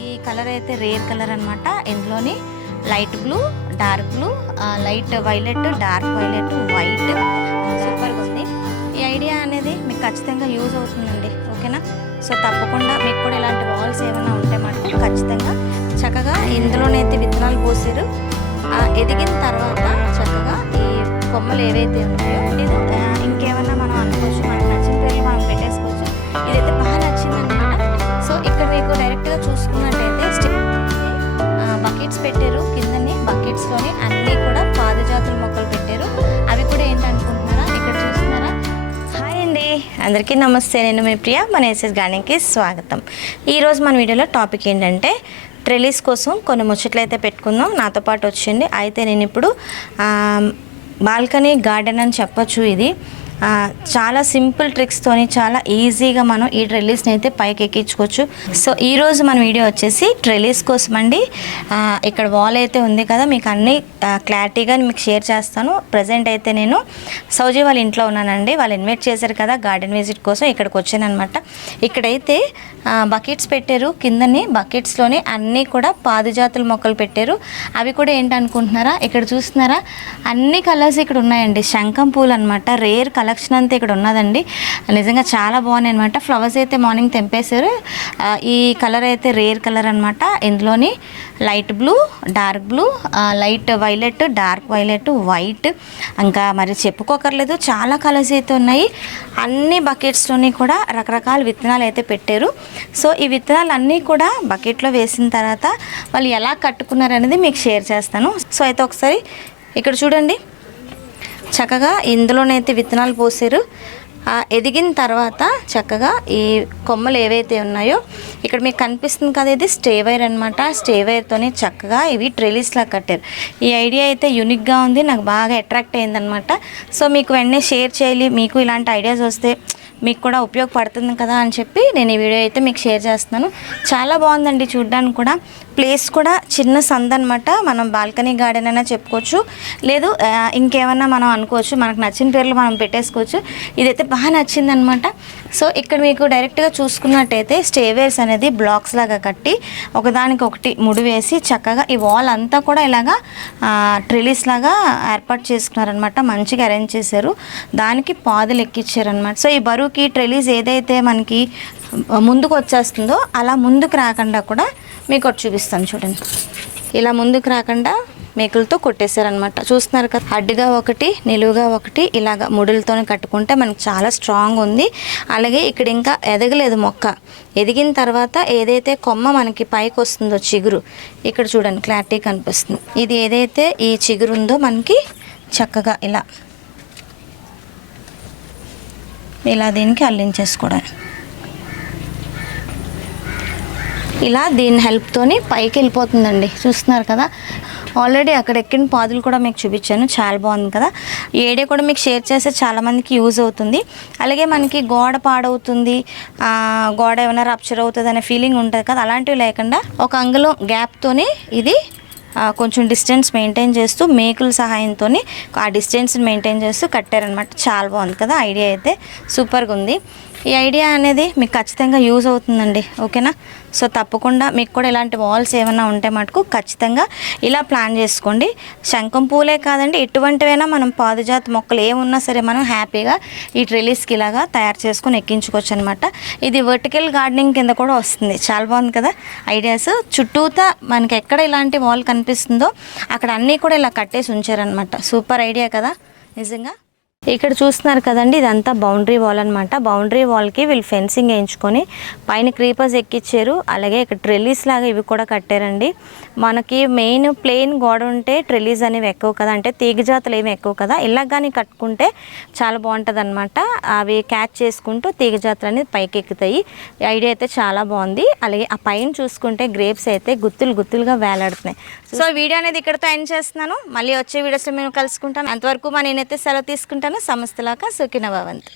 ఈ కలర్ అయితే rare colour అన్నమాట. ఇందులోని light blue dark blue light violet dark violet white. సూపర్గా ఉంది. ఈ ఐడియా అనేది మీకు ఖచ్చితంగా యూజ్ అవుతుందండి. ఓకేనా? సో తప్పకుండా మీకు కూడా ఇలాంటి వాల్స్ ఏమైనా ఉంటే మాట ఖచ్చితంగా చక్కగా ఇందులోనైతే విత్తనాలు పోసారు. ఎదిగిన తర్వాత చక్కగా ఈ కొమ్మలు ఏవైతే ఉన్నాయో ఇంకేమైనా మనం చూసుకున్నట్టయితే స్టెప్ బకెట్స్ పెట్టారు. కిందనే బకెట్స్లోనే అన్నీ కూడా పాదజాతుల మొక్కలు పెట్టారు. అవి కూడా ఏంటనుకుంటున్నారా? ఇక్కడ చూస్తున్నారా? హాయ్ అండి. అందరికీ నమస్తే. నేను మీ ప్రియ. మన ఎస్ఎస్ గార్డెన్కి స్వాగతం. ఈరోజు మన వీడియోలో టాపిక్ ఏంటంటే ట్రెలీస్ కోసం కొన్ని ముచ్చట్లు అయితే పెట్టుకుందాం. నాతో పాటు వచ్చింది. అయితే నేను ఇప్పుడు బాల్కనీ గార్డెన్ అని చెప్పొచ్చు ఇది. చాలా సింపుల్ ట్రిక్స్తోని చాలా ఈజీగా మనం ఈ ట్రెల్లీస్ని అయితే పైకి ఎక్కించుకోవచ్చు. సో ఈరోజు మన వీడియో వచ్చేసి ట్రెల్లీస్ కోసం అండి. ఇక్కడ వాల్ అయితే ఉంది కదా మీకు అన్ని క్లారిటీగా మీకు షేర్ చేస్తాను. ప్రజెంట్ అయితే నేను సౌజీ వాళ్ళ ఇంట్లో ఉన్నానండి. వాళ్ళు ఇన్వైట్ చేశారు కదా గార్డెన్ విజిట్ కోసం ఇక్కడికి వచ్చాను అనమాట ఇక్కడైతే బకెట్స్ పెట్టారు. కిందని బకెట్స్లోనే అన్నీ కూడా పాదుజాతుల మొక్కలు పెట్టారు. అవి కూడా ఏంటనుకుంటున్నారా? ఇక్కడ చూస్తున్నారా? అన్ని కలర్స్ ఇక్కడ ఉన్నాయండి. శంఖం పూలు అనమాట రేర్ కలెక్షన్ అంతా ఇక్కడ ఉన్నదండి. నిజంగా చాలా బాగున్నాయి అనమాట ఫ్లవర్స్ అయితే మార్నింగ్ తెంపేశారు. ఈ కలర్ అయితే రేర్ కలర్ అనమాట ఇందులోని light blue dark blue light violet dark violet white ఇంకా మరి చెప్పుకోకర్లేదు. చాలా కలర్స్ అయితే ఉన్నాయి. అన్ని బకెట్స్లోని కూడా రకరకాల విత్తనాలు అయితే పెట్టారు. సో ఈ విత్తనాలు అన్నీ కూడా బకెట్లో వేసిన తర్వాత వాళ్ళు ఎలా కట్టుకున్నారు అనేది మీకు షేర్ చేస్తాను. సో అయితే ఒకసారి ఇక్కడ చూడండి. చక్కగా ఇందులోనైతే విత్తనాలు పోసారు. ఎదిగిన తర్వాత చక్కగా ఈ కొమ్మలు ఏవైతే ఉన్నాయో ఇక్కడ మీకు కనిపిస్తుంది కదా ఇది స్టే వైర్ అనమాట స్టే వైర్తోనే చక్కగా ఇవి ట్రెలీస్లా కట్టారు. ఈ ఐడియా అయితే యూనిక్గా ఉంది నాకు బాగా అట్రాక్ట్ అయిందనమాట సో మీకు వెంటనే షేర్ చేయాలి. మీకు ఇలాంటి ఐడియాస్ వస్తే మీకు కూడా ఉపయోగపడుతుంది కదా అని చెప్పి నేను ఈ వీడియో అయితే మీకు షేర్ చేస్తున్నాను. చాలా బాగుందండి చూడడానికి కూడా. ప్లేస్ కూడా చిన్న సంద అనమాట మనం బాల్కనీ గార్డెన్ అయినా చెప్పుకోవచ్చు. లేదు ఇంకేమన్నా మనం అనుకోవచ్చు. మనకు నచ్చిన పేర్లు మనం పెట్టేసుకోవచ్చు. ఇదైతే బాగా నచ్చింది అనమాట సో ఇక్కడ మీకు డైరెక్ట్గా చూసుకున్నట్టయితే స్టేవేర్స్ అనేది బ్లాక్స్ లాగా కట్టి ఒకదానికి ఒకటి ముడి వేసి చక్కగా ఈ వాల్ అంతా కూడా ఇలాగా ట్రిలీస్ లాగా ఏర్పాటు చేసుకున్నారనమాట. మంచిగా అరేంజ్ చేశారు. దానికి పాదులు ఎక్కిచ్చారనమాట. సో ఈ బరువుకి ట్రెలీస్ ఏదైతే మనకి ముందుకు వచ్చేస్తుందో అలా ముందుకు రాకుండా కూడా మీకు ఒకటి చూపిస్తాను చూడండి. ఇలా ముందుకు రాకుండా మేకులతో కొట్టేశారనమాట చూస్తున్నారు కదా అడ్డుగా ఒకటి నిలువుగా ఒకటి ఇలాగ ముడులతో కట్టుకుంటే మనకి చాలా స్ట్రాంగ్ ఉంది. అలాగే ఇక్కడ ఇంకా ఎదగలేదు మొక్క. ఎదిగిన తర్వాత ఏదైతే కొమ్మ మనకి పైకి వస్తుందో చిగురు ఇక్కడ చూడండి క్లారిటీ కనిపిస్తుంది. ఇది ఏదైతే ఈ చిగురు ఉందో మనకి చక్కగా ఇలా ఇలా దీనికి అల్లించేసుకోవడానికి. ఇలా దీని హెల్ప్తోని పైకి వెళ్ళిపోతుందండి. చూస్తున్నారు కదా? ఆల్రెడీ అక్కడ ఎక్కిన పాదులు కూడా మీకు చూపించాను. చాలా బాగుంది కదా? ఈ ఏడే కూడా మీకు షేర్ చేస్తే చాలామందికి యూజ్ అవుతుంది. అలాగే మనకి గోడ పాడవుతుంది. గోడ ఏమైనా రప్చర్ అవుతుంది అనే ఫీలింగ్ ఉంటుంది కదా? అలాంటివి లేకుండా ఒక అంగుళం గ్యాప్తోని ఇది కొంచెం డిస్టెన్స్ మెయింటైన్ చేస్తూ మేకుల సహాయంతో ఆ డిస్టెన్స్ని మెయింటైన్ చేస్తూ కట్టారనమాట చాలా బాగుంది కదా ఐడియా అయితే. సూపర్గా ఉంది. ఈ ఐడియా అనేది మీకు ఖచ్చితంగా యూజ్ అవుతుందండి. ఓకేనా? సో తప్పకుండా మీకు కూడా ఇలాంటి వాల్స్ ఏమైనా ఉంటే మటుకు ఖచ్చితంగా ఇలా ప్లాన్ చేసుకోండి. శంఖం పూలే కాదండి ఎటువంటివైనా మనం పాదుజాతి మొక్కలు ఏమున్నా సరే మనం హ్యాపీగా ఈ ట్రెలీస్కి ఇలాగా తయారు చేసుకొని ఎక్కించుకోవచ్చు అనమాట ఇది వర్టికల్ గార్డెనింగ్ కింద కూడా వస్తుంది. చాలా బాగుంది కదా ఐడియాస్ చుట్టూతా మనకి ఎక్కడ ఇలాంటి వాల్ కనిపిస్తుందో అక్కడ అన్నీ కూడా ఇలా కట్టేసి ఉంచారనమాట సూపర్ ఐడియా కదా? నిజంగా? ఇక్కడ చూస్తున్నారు కదండి ఇదంతా బౌండరీ వాల్ అనమాట బౌండరీ వాల్కి వీళ్ళు ఫెన్సింగ్ వేయించుకొని పైన క్రీపర్స్ ఎక్కిచ్చారు. అలాగే ఇక్కడ ట్రెలీస్ లాగా ఇవి కూడా కట్టారండి. మనకి మెయిన్ ప్లెయిన్ గోడ ఉంటే ట్రెలీస్ అనేవి ఎక్కువ కదా అంటే తీగ జాతులు ఏమి ఎక్కువ కదా ఇలా కానీ కట్టుకుంటే చాలా బాగుంటుంది అనమాట అవి క్యాచ్ చేసుకుంటూ తీగ జాతులు అనేది పైకి ఎక్కుతాయి. ఐడియా అయితే చాలా బాగుంది. అలాగే ఆ పైన చూసుకుంటే గ్రేప్స్ అయితే గుత్తులు గుత్తులుగా వేలాడుతున్నాయి. సో వీడియో అనేది ఇక్కడతో ఎండ్ చేస్తున్నాను. మళ్ళీ వచ్చే వీడియోస్లో మేము కలుసుకుంటాను అంతవరకు మా నేనైతే సెలవు తీసుకుంటాను. సంస్థలాక సుఖిన భవంతు.